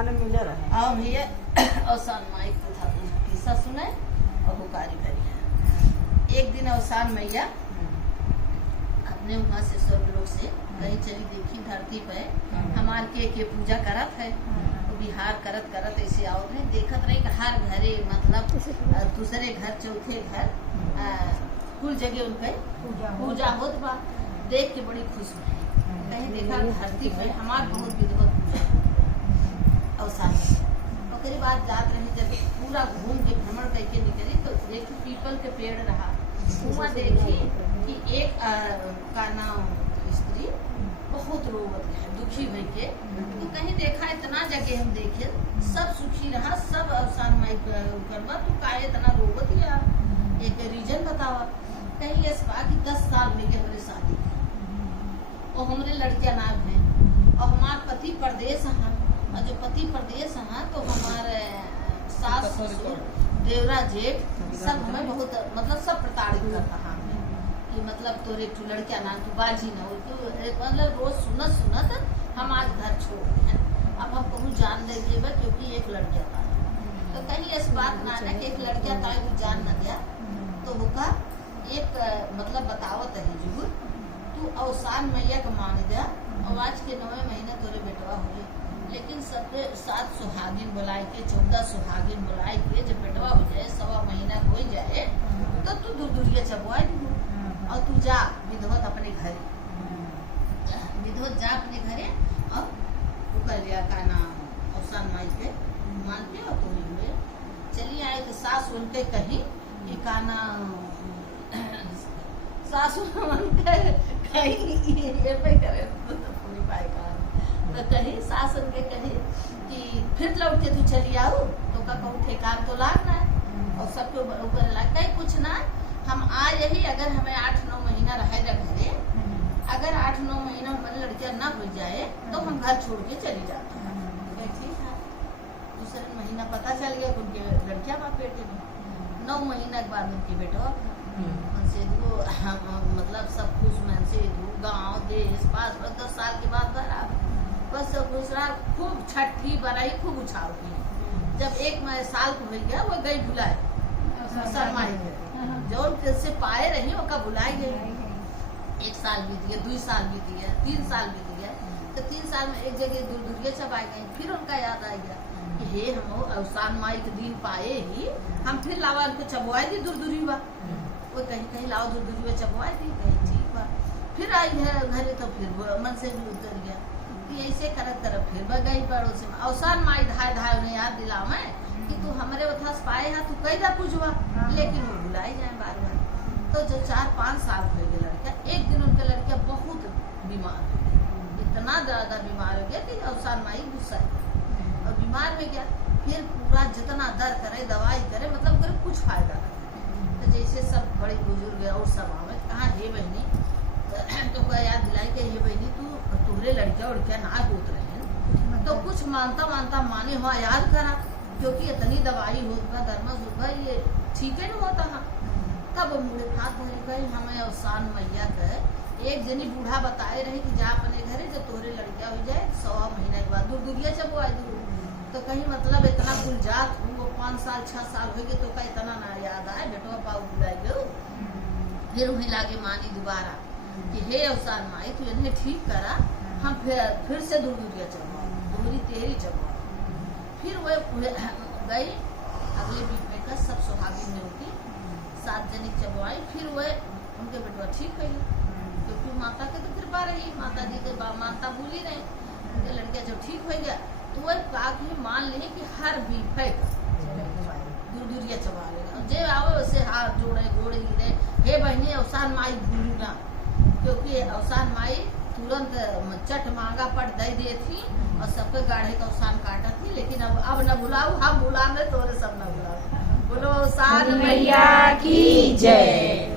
माने मिले रहे। आओ भैया अवसान माई कथा किस्सा सुने और हुकारी भरी है। एक दिन अवसान मैया अपने वहाँ से स्वर्गलोक से कहीं चली, देखी धरती पे हमार के पूजा करत है, तो बिहार करत करत ऐसे आओ रहे, देखत रहे कि हर घरे मतलब दूसरे घर चौथे घर कुल जगह उनके पूजा होत बा। देख के बड़ी खुश हुई। कहीं देखा धरती पे हमार बहुत विधिवत पूजा अवसान। ओकरी बाद जात रही, जब पूरा घूम के भ्रमण करके निकली तो देखी पीपल के पेड़ रहा। वहाँ देखी कि एक का नाम स्त्री बहुत रोवत है, दुखी भई के। तो कहीं देखा इतना जगह हम देखे सब सुखी रहा, सब अवसान माई करवा, तू काहे इतना रोवत यार, एक रीजन बतावा। कहीं ये कि 10 साल में हमारे शादी और हमारे लड़कियां नाम है और हमारे पति परदेश हैं, और जो पति परदेश हैं तो हमारे सास ससुर देवरा जेठ सब हमें बहुत मतलब सब प्रताड़ित कर रहा है कि मतलब तोरे तू लड़कियां नाम तू बाजी न हो, तू मतलब रोज सुनत सुनत हम आज घर छोड़ गए हैं, अब हम कहूँ जान दे देवे क्योंकि एक लड़किया था। तो कहीं इस बात ना कि एक लड़किया था तू जान न दिया तो होगा एक मतलब बतावत है जुगुर तू अवसान मैया का मान दिया और आज के 9वें महीने तोरे बेटवा हो गए। लेकिन सबके 7 सुहागिन बुलाए के 14 सुहागिन बुलाए के जब बेटवा हो जाए 1.25 महीना हो जाए तो तू दूर चबुआ और तू जा विधवत अपने घरे, विधवत जा अपने घरे और तू कर लिया का नाम अवसान माई पे मान के और तू हुए चली आए। तो सास उनके कही कि का नाम सासू कहीं ये पे करे तो पूरी पाए का तो कहीं सास उनके कही कि फिर लौट के तू चली आओ तो का कहूँ ठेकार तो लागना है और सबके ऊपर लाग कहीं कुछ ना हम आ यही अगर हमें 8-9 महीना रहे घरे, अगर 8-9 महीना हमारी लड़कियां ना हो जाए तो हम घर छोड़ के चली जाते हैं। ठीक है, दूसरे महीना पता चल गया उनके लड़कियां बाप बेटे में 9 महीना के बाद उनके बेटो उनसे मतलब सब खुश मन से गाँव देश पास 10 साल के बाद घर आ बस दूसरा खूब छठी बनाई खूब उछाल की। जब 1 साल को हो गया वो गई बुलाए शर्माई जो से पाए रही वो कब बुलाई गई। 1 साल बीत गया, 2 साल बीत गया, 3 साल बीत गया, तो 3 साल में एक जगह दूर सब आ गई। फिर उनका याद आ गया कि हे हम अवसान माई के दिन पाए ही हम फिर लावा उनको चबुआई दी दूरी बा, वो कहीं लाओ दूरी चबुआई दी कहीं ठीक बा। फिर आई घरे तो फिर मन से भी उतर गया कि ऐसे करत करत फिर गई पड़ोसी में अवसान माई धाय उन्हें याद दिलावे कि तू हमारे उठास पाए है तू कई दा पूछवा, लेकिन वो भुलाई जाए बार बार। तो जो 4-5 साल हो गए लड़का, एक दिन उनका लड़का बहुत बीमार हो गया, इतना ज्यादा बीमार हो गया कि अवसान माई गुस्सा और बीमार हो गया। फिर पूरा जितना दर करे दवाई करे मतलब करे कुछ फायदा नहीं। तो जैसे सब बड़े बुजुर्ग और सब आवे कहा हे बहनी तो याद दिलाई कि ये बहनी तू तुहरे लड़किया ना होत रहे तो कुछ मानता माने हुआ याद करा क्योंकि इतनी दवाई होता धर्म होता ये ठीक है नहीं होता है। तब मुड़े हाथ धरे गए हमें अवसान मैया के एक जनी बूढ़ा बताए रहे कि जा अपने घरे जब तोरे लड़किया हो जाए 1.25 महीने के बाद दूरिया चबुआ दूर तो कहीं मतलब इतना गुलजात हूँ वो 5 साल 6 साल हो गए तो का इतना ना याद आए बेटवा पाऊ बुलाई गो। फिर वहीं लागे मानी दोबारा कि हे अवसान माई तू इन्हें ठीक करा, हम फिर से दूरिया चबुआ दूरी तेरी चबुआ। फिर वो गई अगले बीच में का सब सुहागिन ने उठी 7 जनी चबुआई। फिर वह उनके बेटवा ठीक हो क्योंकि माता के तो कृपा रही, माता जी के माता भूली रही, उनके लड़किया जब ठीक हो गया तो वह काफी मान ले कि हर भी दूरिया चबा लेगा जे आवे उसे हाथ जोड़े गोड़ गिरे हे बहनी अवसान माई भूलू ना, क्योंकि अवसान माई तुरंत चट मांगा पट दे दी थी और सबके गाढ़े का अवसान काटा थी। लेकिन अब न बुलाऊ हम बुलाने तोरे सब न बुलाओ। बोलो अवसान मैया की जय।